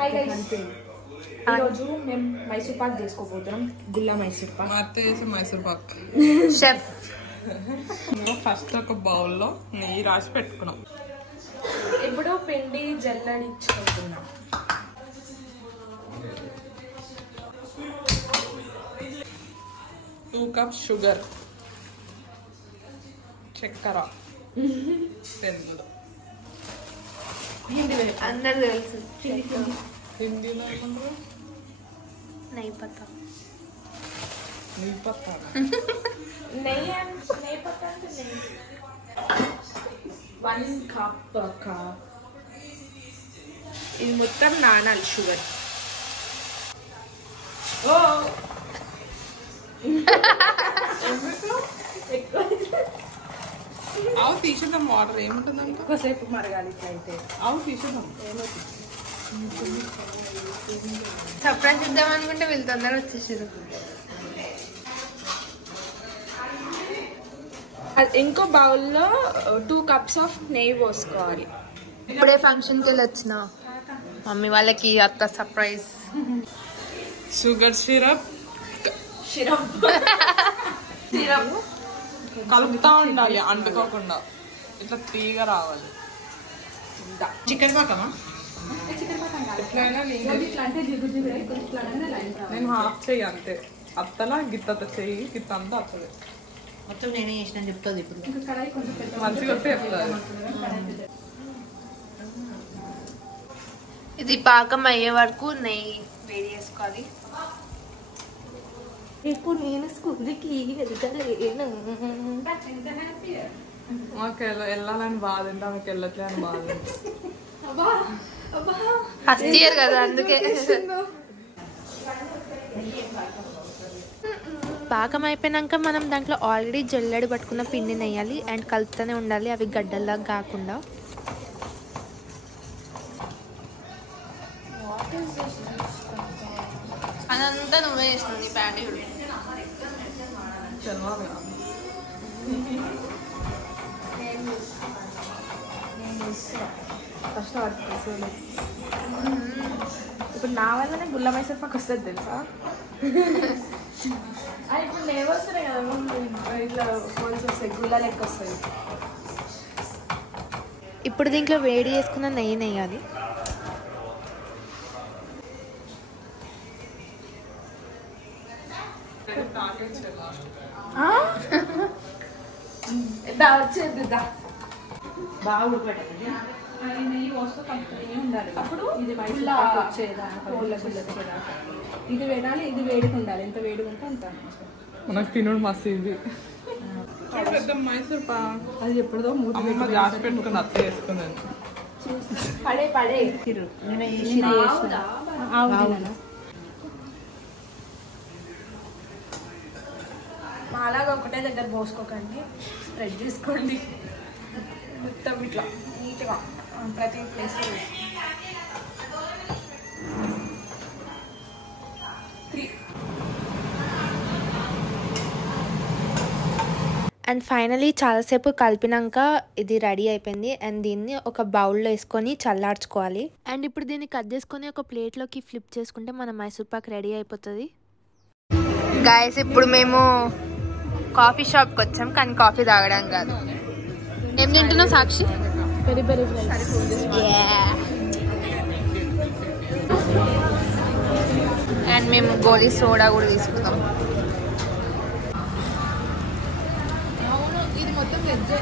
Hi guys, ఈరోజు మేము మైసూర్ పాక్ చేసుకోబోతున్నాం. గుల్లా మైసూర్ పాక్. మా అత్త చేసే మైసూర్ పాక్. షెఫ్ ఫస్ట్ ఒక బౌల్లో నెయ్యి రాసి పెట్టుకున్నాం. ఇప్పుడు పిండి జల్లడించుకుంటున్నాం. టూ కప్స్ షుగర్, చక్కెర, పెరుగులు. అందరు తెలుసు. హిందీలో ఏమంటారు? నెయ్యి పత్తా. నెయ్యి పత్తా. నెయ్యి పత్తా అంటే నెయ్యి. 1 కప్. ఇది మొత్తం నానాలి షుగర్. ఓ ఆవు తీసేద్దాం. వాటర్ ఏముంటుంది అంటే ఎక్కువసేపు మరగాలి. ఇట్లయితే ఆవు తీసేద్దాం. సర్ప్రైజ్ ఇద్దాం అనుకుంటే వీళ్ళు తొందరగా వచ్చేసారు. ఇంకో బౌల్లో 2 కప్స్ ఆఫ్ నెయ్యి పోసుకోవాలి. ఇప్పుడే ఫంక్షన్కి వెళ్ళి వచ్చిన మమ్మీ వాళ్ళకి అత్త సర్ప్రైజ్. షుగర్ సిరప్ కలుపుతా ఉండాలి, అంటుకోకుండా. ఇట్లా తీగ రావాలి. చికెన్ పాకమా? ఎట్లయినా నేను హాఫ్ చెయ్యి అంతే. అత్తలా గిత్త చెయ్యి, గిత్త అంతా అత్తది. మొత్తం నేనే చేసిన చెప్తుంది ఇప్పుడు. మంచిగా వస్తే చెప్తుంది. ఇది పాకం అయ్యే వరకు నెయ్యి వేడి చేసుకోవాలి. ఇప్పుడు నేను స్కూల్కి వెళ్తలేను. మాకు వెళ్ళాలని బాధ ఉంది, ఆమెకు వెళ్ళట్లే అని బాధ ఉంది. ఫస్ట్ ఇయర్ కదా అందుకే. పాకం అయిపోయినాక మనం దాంట్లో ఆల్రెడీ జల్లెడ పట్టుకున్న పిండిని వేయాలి అండ్ కలుపుతూనే ఉండాలి, అవి గడ్డల్లా కాకుండా. అదంతా నువ్వే చేస్తుంది ప్యాటీడు. ఇప్పుడు నా వల్లనే గుల్లా మైసూర్ పాక్ వస్తుంది తెలుసా. ఇప్పుడు లేవు వస్తున్నాయి కదా, ఇట్లా పోల్చి వస్తాయి, గుల్లా లెక్క వస్తాయి. ఇప్పుడు దీంట్లో వేడి చేసుకున్న నెయ్యి నెయ్యాలి. వచ్చేది బాగా ఉడకబెట్టాలి. నెయ్యి వస్తూ కలుపుతూనే ఉండాలి. అప్పుడు ఇది మైసూర్ పాక్ వచ్చేదాకా, ఇది వేడాలి, ఇది వేడిగా ఉండాలి. ఎంత వేడిగా ఉంటే అంత. మనకు తినడు మస్తు ఇది. పెద్ద మైసూర్ పాక్ అది ఎప్పుడుదో అమ్మ రాసి పెట్టుకుని అత్త వేసుకున్నాను. పడే అలాగా ఒకటే దగ్గర పోసుకోకండి, స్ప్రెడ్ చేసుకోండి మొత్తం ఇట్లా నీట్గా ప్రతి ప్లేస్లో. 3 అండ్ ఫైనలీ చాలాసేపు కలిపినాక ఇది రెడీ అయిపోయింది. అండ్ దీన్ని ఒక బౌల్లో వేసుకొని చల్లార్చుకోవాలి. అండ్ ఇప్పుడు దీన్ని కట్ చేసుకొని ఒక ప్లేట్లోకి ఫ్లిప్ చేసుకుంటే మన మైసూర్ పాక్ రెడీ అయిపోతుంది. గాయస్, ఇప్పుడు మేము కాఫీ షాప్కి వచ్చాం, కానీ కాఫీ తాగడం కాదు. ఏం తింటున్నావు సాక్షి? పెరి పెరి అండ్ మేము గోలీ సోడా కూడా తీసుకుందాం. అవును, ఇది మొత్తం వెజ్.